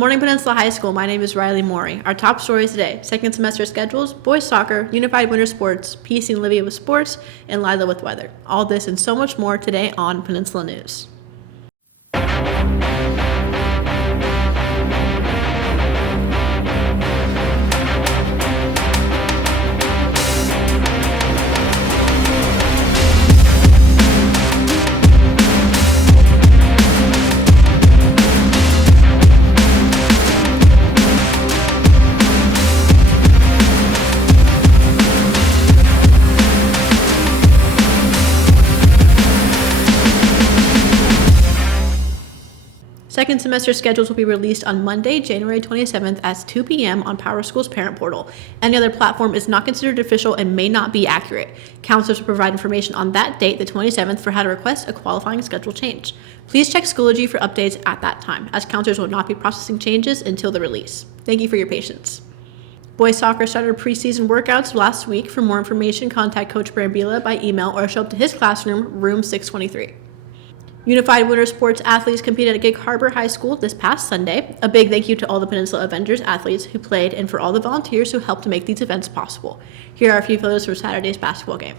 Morning Peninsula High School, my name is Riley Morey. Our top stories today: second semester schedules, boys soccer, unified winter sports, PC and Olivia with sports, and Lila with weather. All this and so much more today on Peninsula News. Second semester schedules will be released on Monday, January 27th at 2 p.m. on Power School's parent portal. Any other platform is not considered official and may not be accurate. Counselors will provide information on that date, the 27th, for how to request a qualifying schedule change. Please check Schoology for updates at that time, as counselors will not be processing changes until the release. Thank you for your patience. Boys soccer started preseason workouts last week. For more information, contact Coach Brambila by email or show up to his classroom, room 623. Unified Winter Sports athletes competed at Gig Harbor High School this past Sunday. A big thank you to all the Peninsula Avengers athletes who played and for all the volunteers who helped to make these events possible. Here are a few photos from Saturday's basketball game.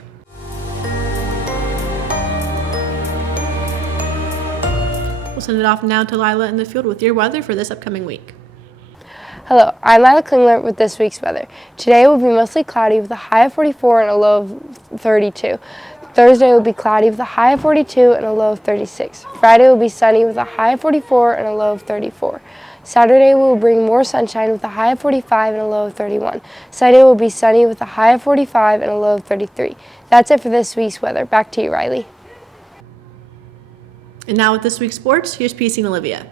We'll send it off now to Lila in the field with your weather for this upcoming week. Hello, I'm Lila Klingler with this week's weather. Today will be mostly cloudy with a high of 44 and a low of 32. Thursday will be cloudy with a high of 42 and a low of 36. Friday will be sunny with a high of 44 and a low of 34. Saturday will bring more sunshine with a high of 45 and a low of 31. Sunday will be sunny with a high of 45 and a low of 33. That's it for this week's weather. Back to you, Riley. And now with this week's sports, here's PC and Olivia.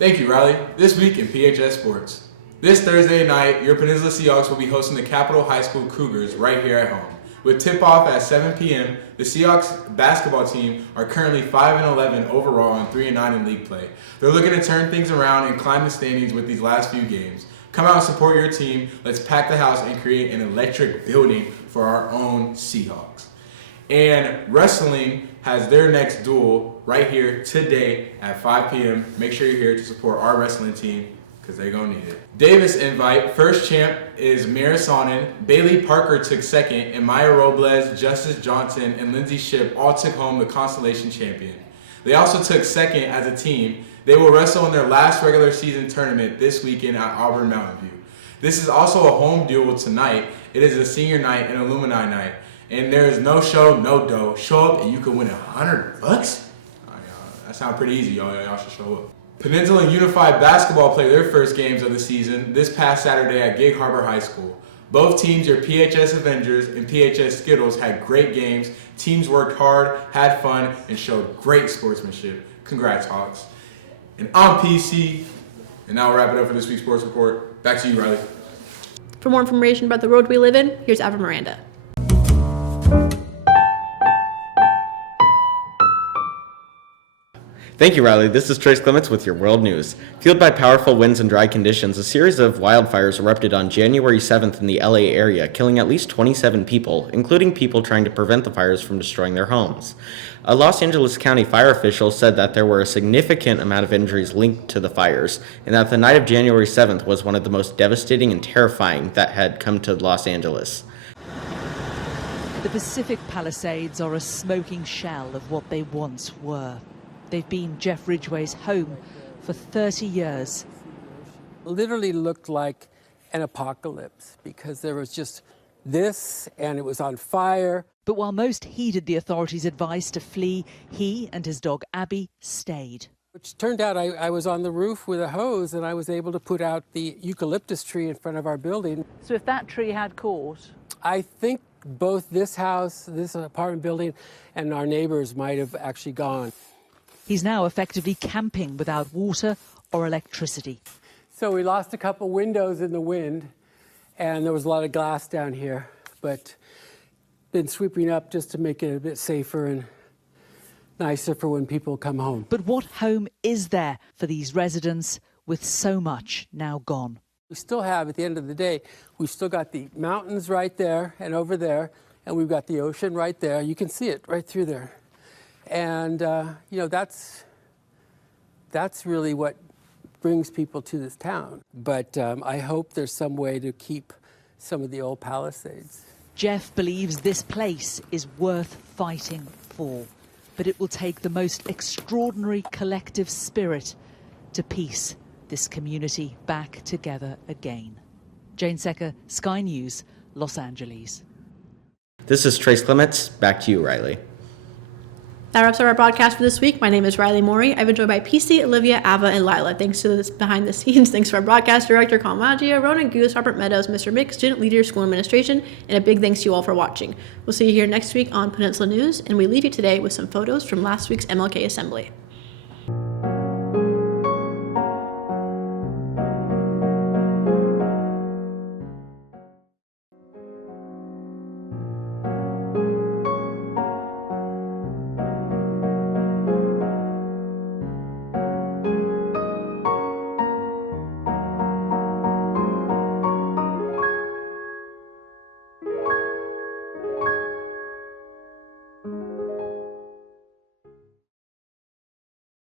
Thank you, Riley. This week in PHS Sports. This Thursday night, your Peninsula Seahawks will be hosting the Capitol High School Cougars right here at home. With tip-off at 7 p.m., the Seahawks basketball team are currently 5-11 overall and 3-9 in league play. They're looking to turn things around and climb the standings with these last few games. Come out and support your team. Let's pack the house and create an electric building for our own Seahawks. And wrestling has their next duel right here today at 5 p.m. Make sure you're here to support our wrestling team, because they're going to need it. Davis invite, first champ is Mira Sonnen, Bailey Parker took second, and Maya Robles, Justice Johnson, and Lindsay Shipp all took home the Constellation champion. They also took second as a team. They will wrestle in their last regular season tournament this weekend at Auburn Mountain View. This is also a home duel tonight. It is a senior night and alumni night, and there is no show, no dough. Show up and you can win $100. That sounds pretty easy, y'all. Y'all should show up. Peninsula Unified Basketball played their first games of the season this past Saturday at Gig Harbor High School. Both teams, your PHS Avengers and PHS Skittles, had great games. Teams worked hard, had fun, and showed great sportsmanship. Congrats, Hawks. And I'm PC, and now we'll wrap it up for this week's Sports Report. Back to you, Riley. For more information about the road we live in, here's Ava Miranda. Thank you, Riley. This is Trace Clements with your World News. Fueled by powerful winds and dry conditions, a series of wildfires erupted on January 7th in the LA area, killing at least 27 people, including people trying to prevent the fires from destroying their homes. A Los Angeles County fire official said that there were a significant amount of injuries linked to the fires, and that the night of January 7th was one of the most devastating and terrifying that had come to Los Angeles. The Pacific Palisades are a smoking shell of what they once were. They've been Jeff Ridgway's home for 30 years. Literally looked like an apocalypse because there was just this and it was on fire. But while most heeded the authorities' advice to flee, he and his dog Abby stayed. Which turned out I was on the roof with a hose and I was able to put out the eucalyptus tree in front of our building. So if that tree had caught? I think both this house, this apartment building, and our neighbors might have actually gone. He's now effectively camping without water or electricity. So we lost a couple windows in the wind, and there was a lot of glass down here, but been sweeping up just to make it a bit safer and nicer for when people come home. But what home is there for these residents with so much now gone? We still have, at the end of the day, we've still got the mountains right there and over there, and we've got the ocean right there. You can see it right through there. And, you know, that's really what brings people to this town. But I hope there's some way to keep some of the old Palisades. Jeff believes this place is worth fighting for, but it will take the most extraordinary collective spirit to piece this community back together again. Jane Secker, Sky News, Los Angeles. This is Trace Clements. Back to you, Riley. That wraps up our broadcast for this week. My name is Riley Morey. I've been joined by PC, Olivia, Ava, and Lila. Thanks to this behind the scenes. Thanks to our broadcast director, Colin Maggio, Ronan Goose, Robert Meadows, Mr. Mick, student leader, school administration, and a big thanks to you all for watching. We'll see you here next week on Peninsula News, and we leave you today with some photos from last week's MLK Assembly.